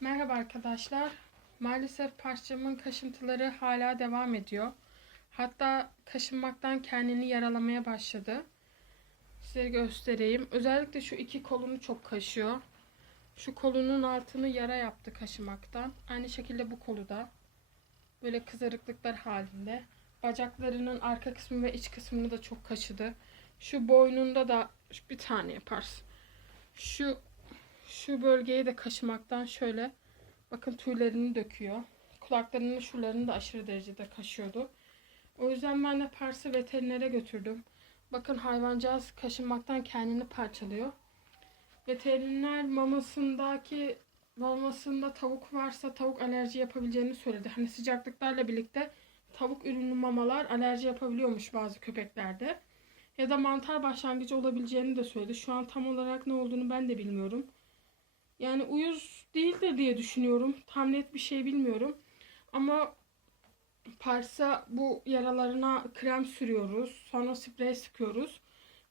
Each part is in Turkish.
Merhaba arkadaşlar. Maalesef parçamın kaşıntıları hala devam ediyor. Hatta kaşınmaktan kendini yaralamaya başladı. Size göstereyim. Özellikle şu iki kolunu çok kaşıyor. Şu kolunun altını yara yaptı kaşımaktan. Aynı şekilde bu kolu da. Böyle kızarıklıklar halinde. Bacaklarının arka kısmı ve iç kısmını da çok kaşıdı. Şu boynunda da bir tane yaparsın. Şu şu bölgeyi de kaşımaktan şöyle bakın tüylerini döküyor. Kulaklarının şuralarını da aşırı derecede kaşıyordu. O yüzden ben de Pars'ı veterinere götürdüm. Bakın hayvancağız kaşınmaktan kendini parçalıyor. Veteriner mamasındaki mamasında tavuk varsa tavuk alerji yapabileceğini söyledi. Hani sıcaklıklarla birlikte tavuk ürünlü mamalar alerji yapabiliyormuş bazı köpeklerde. Ya da mantar başlangıcı olabileceğini de söyledi. Şu an tam olarak ne olduğunu ben de bilmiyorum. Yani uyuz değildir diye düşünüyorum. Tam net bir şey bilmiyorum. Ama Pars'a bu yaralarına krem sürüyoruz. Sonra sprey sıkıyoruz.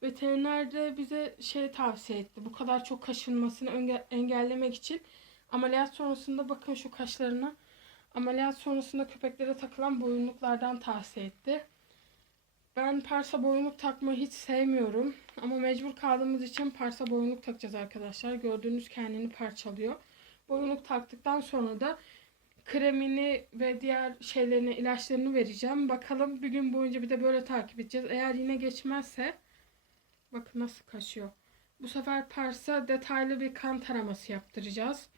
Veteriner de bize şey tavsiye etti. Bu kadar çok kaşınmasını engellemek için ameliyat sonrasında bakın şu kaşlarına ameliyat sonrasında köpeklere takılan boyunluklardan tavsiye etti. Ben parsa boyunluk takmayı hiç sevmiyorum. Ama mecbur kaldığımız için parsa boyunluk takacağız arkadaşlar. Gördüğünüz kendini parçalıyor. Boyunluk taktıktan sonra da kremini ve diğer şeylerini, ilaçlarını vereceğim. Bakalım bir gün boyunca bir de böyle takip edeceğiz. Eğer yine geçmezse bakın nasıl kaşıyor. Bu sefer parsa detaylı bir kan taraması yaptıracağız.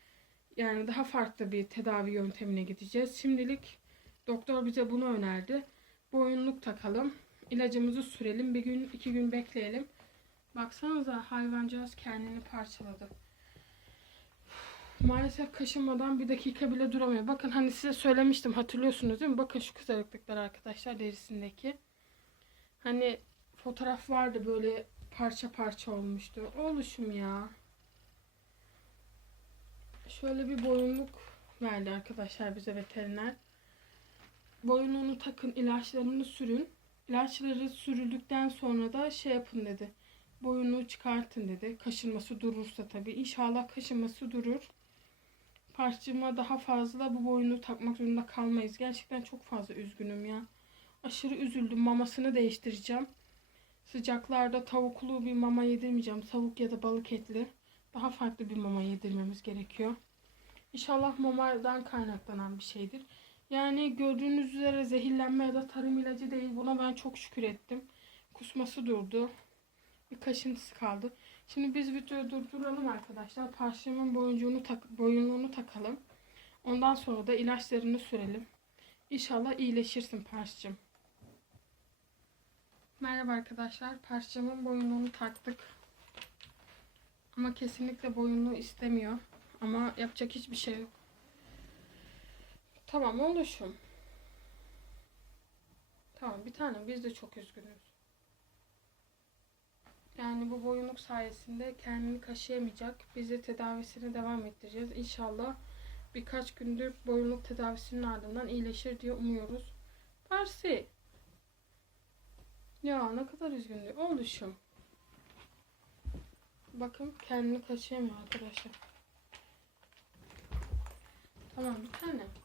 Yani daha farklı bir tedavi yöntemine gideceğiz. Şimdilik doktor bize bunu önerdi. Boyunluk takalım. İlacımızı sürelim. Bir gün, iki gün bekleyelim. Baksanıza hayvancağız kendini parçaladı. Maalesef kaşınmadan bir dakika bile duramıyor. Bakın hani size söylemiştim hatırlıyorsunuz değil mi? Bakın şu kızarıklıklar arkadaşlar derisindeki. Hani fotoğraf vardı böyle parça parça olmuştu. Oluşum ya. Şöyle bir boyunluk verdi arkadaşlar bize veteriner. Boyunluğunu takın, ilaçlarını sürün. İlaçları sürüldükten sonra da şey yapın dedi. Boyunluğu çıkartın dedi. Kaşınması durursa tabii. İnşallah kaşınması durur. Parçama daha fazla bu boyunluğu takmak zorunda kalmayız. Gerçekten çok fazla üzgünüm ya. Aşırı üzüldüm. Mamasını değiştireceğim. Sıcaklarda tavuklu bir mama yedirmeyeceğim. Tavuk ya da balık etli. Daha farklı bir mama yedirmemiz gerekiyor. İnşallah mamadan kaynaklanan bir şeydir. Yani gördüğünüz üzere zehirlenme ya da tarım ilacı değil. Buna ben çok şükür ettim. Kusması durdu. Bir kaşıntısı kaldı. Şimdi biz videoyu durduralım arkadaşlar. Parşömen boyuncuğunu tak boyunluğunu takalım. Ondan sonra da ilaçlarını sürelim. İnşallah iyileşirsin parçacığım. Merhaba arkadaşlar. Parçamın boyunluğunu taktık. Ama kesinlikle boyunluğu istemiyor. Ama yapacak hiçbir şey yok. Tamam oluşum. Tamam bir tane biz de çok üzgünüz. Yani bu boyunluk sayesinde kendini kaşıyamayacak. Biz de tedavisine devam ettireceğiz. İnşallah birkaç gündür boyunluk tedavisinin ardından iyileşir diye umuyoruz. Parsi. Ya ne kadar üzgündü. Oluşum. Bakın kendini kaşıyamıyor arkadaşlar. Tamam bir tane.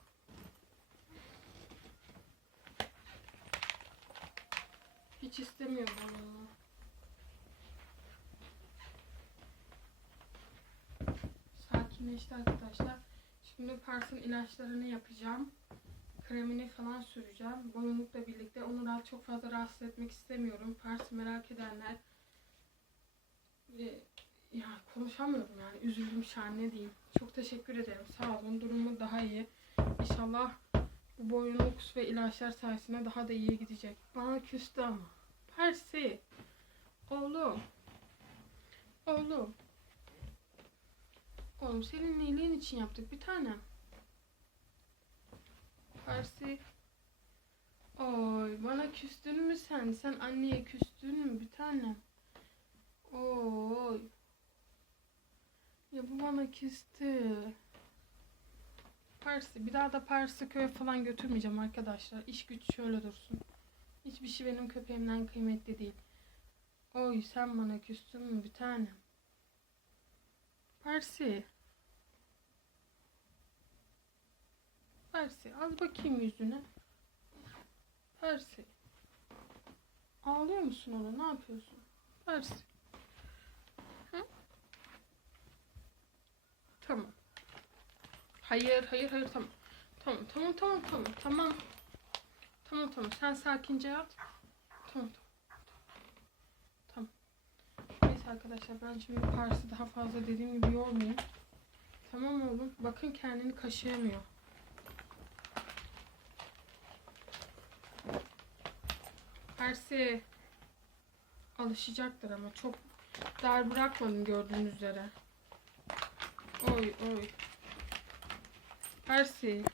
Hiç istemiyorum onu. Sakinleşti arkadaşlar. Şimdi Pars'ın ilaçlarını yapacağım. Kremini falan süreceğim. Boyunlukla birlikte. Onu daha çok fazla rahatsız etmek istemiyorum. Pars merak edenler. Ve ya konuşamıyorum yani. Üzüldüm şahane diyeyim. Çok teşekkür ederim. Sağ olun. Durumu daha iyi. İnşallah bu boyunluk ve ilaçlar sayesinde daha da iyi gidecek. Bana küstü ama. Persi. Oğlum. Oğlum. Oğlum senin iyiliğin için yaptık bir tane. Persi. Oy bana küstün mü sen? Sen anneye küstün mü bir tane? Oy. Ya bu bana küstü. Pars'ı bir daha da Pars'ı köye falan götürmeyeceğim arkadaşlar. İş güç şöyle dursun. Hiçbir şey benim köpeğimden kıymetli değil. Oy sen bana küstün mü bir tane? Parsi. Persi al bakayım yüzüne. Persi. Ağlıyor musun ona? Ne yapıyorsun? Persi. Tamam. Hayır, hayır, hayır, tamam. Tamam, tamam, tamam, tamam, tamam. Tamam. Sen sakince yat. Tamam, tamam. Tamam. Neyse arkadaşlar ben şimdi Pars'ı daha fazla dediğim gibi yormayayım. Tamam oğlum. Bakın kendini kaşıyamıyor. Persi alışacaktır ama çok dar bırakmadım gördüğünüz üzere. Oy oy. Persi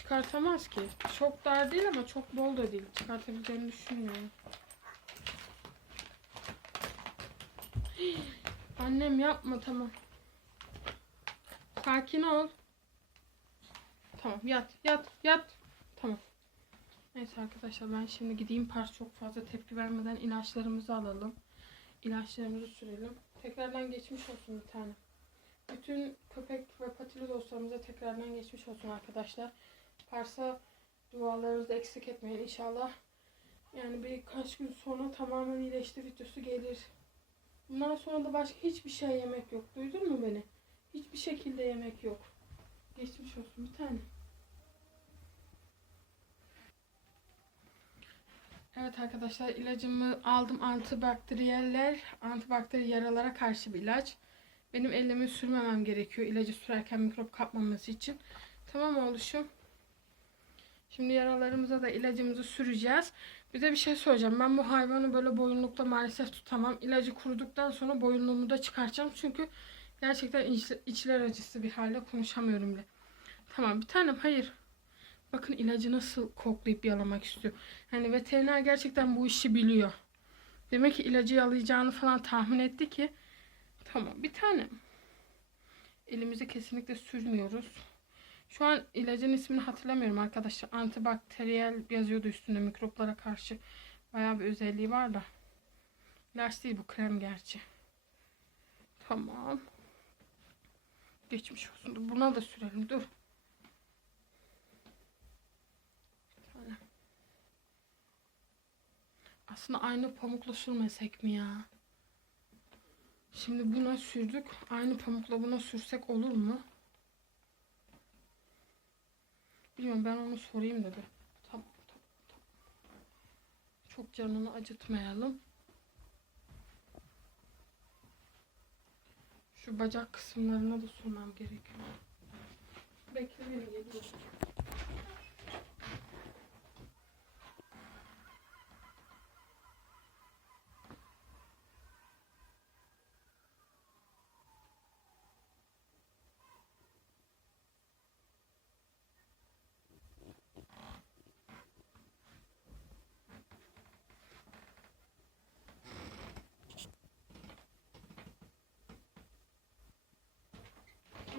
çıkartamaz ki. Çok dar değil ama çok bol da değil. Çıkartabileceğini düşünmüyorum. Annem yapma tamam. Sakin ol. Tamam yat yat yat. Tamam. Neyse arkadaşlar ben şimdi gideyim par çok fazla tepki vermeden ilaçlarımızı alalım. İlaçlarımızı sürelim. Tekrardan geçmiş olsun bir tane. Bütün köpek ve patili dostlarımıza tekrardan geçmiş olsun arkadaşlar. Parsa dualarınızı eksik etmeyin inşallah. Yani birkaç gün sonra tamamen iyileşti videosu gelir. Bundan sonra da başka hiçbir şey yemek yok. Duydun mu beni? Hiçbir şekilde yemek yok. Geçmiş olsun bir tane. Evet arkadaşlar ilacımı aldım. Antibakteriyeller, antibakteri yaralara karşı bir ilaç. Benim ellerimi sürmemem gerekiyor ilacı sürerken mikrop kapmaması için. Tamam oluşum. Şimdi yaralarımıza da ilacımızı süreceğiz. Bir de bir şey söyleyeceğim. Ben bu hayvanı böyle boyunlukta maalesef tutamam. İlacı kuruduktan sonra boyunluğumu da çıkartacağım. Çünkü gerçekten iç- içler acısı bir halde konuşamıyorum bile. Tamam bir tanem hayır. Bakın ilacı nasıl koklayıp yalamak istiyor. Yani veteriner gerçekten bu işi biliyor. Demek ki ilacı yalayacağını falan tahmin etti ki. Tamam bir tanem. Elimizi kesinlikle sürmüyoruz. Şu an ilacın ismini hatırlamıyorum arkadaşlar. Antibakteriyel yazıyordu üstünde mikroplara karşı. Bayağı bir özelliği var da. İlaç değil bu krem gerçi. Tamam. Geçmiş olsun. Buna da sürelim dur. Aslında aynı pamukla sürmesek mi ya? Şimdi buna sürdük. Aynı pamukla buna sürsek olur mu? Bilmiyorum ben onu sorayım da bir. Tamam, tamam, tamam. Çok canını acıtmayalım. Şu bacak kısımlarına da sürmem gerekiyor. Bekle beni geliyorum.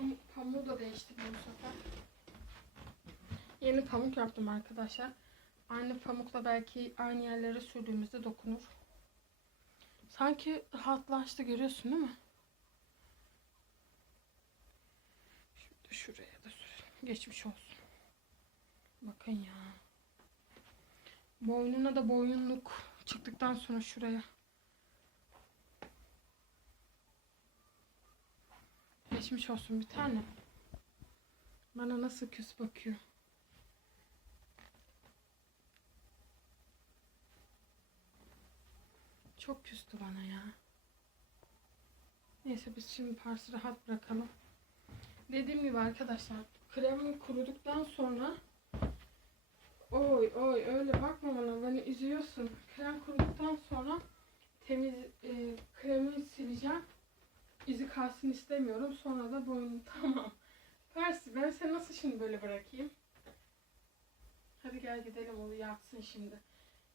Pamuk, pamuğu da değiştirdim bu sefer. Yeni pamuk yaptım arkadaşlar. Aynı pamukla belki aynı yerlere sürdüğümüzde dokunur. Sanki rahatlaştı görüyorsun değil mi? Şimdi şuraya da sürelim. Geçmiş olsun. Bakın ya. Boynuna da boyunluk çıktıktan sonra şuraya. Geçmiş olsun bir tane. Bana nasıl küs bakıyor. Çok küstü bana ya. Neyse biz şimdi Pars'ı rahat bırakalım. Dediğim gibi arkadaşlar kremi kuruduktan sonra oy oy öyle bakma bana beni üzüyorsun. Krem kuruduktan sonra temiz e, kremi sileceğim. İzi kalsın istemiyorum. Sonra da boynu tamam. Persi ben seni nasıl şimdi böyle bırakayım? Hadi gel gidelim onu yatsın şimdi.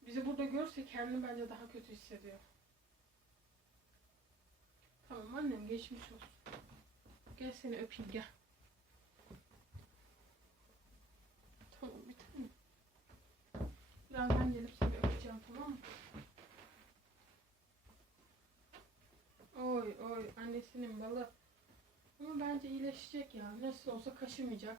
Bizi burada görse kendini bence daha kötü hissediyor. Tamam annem geçmiş olsun. Gel seni öpeyim gel. Tamam bir tane. Birazdan gelip seni öpeceğim tamam mı? Oy oy annesinin balı. Ama bence iyileşecek ya. Nasıl olsa kaşımayacak.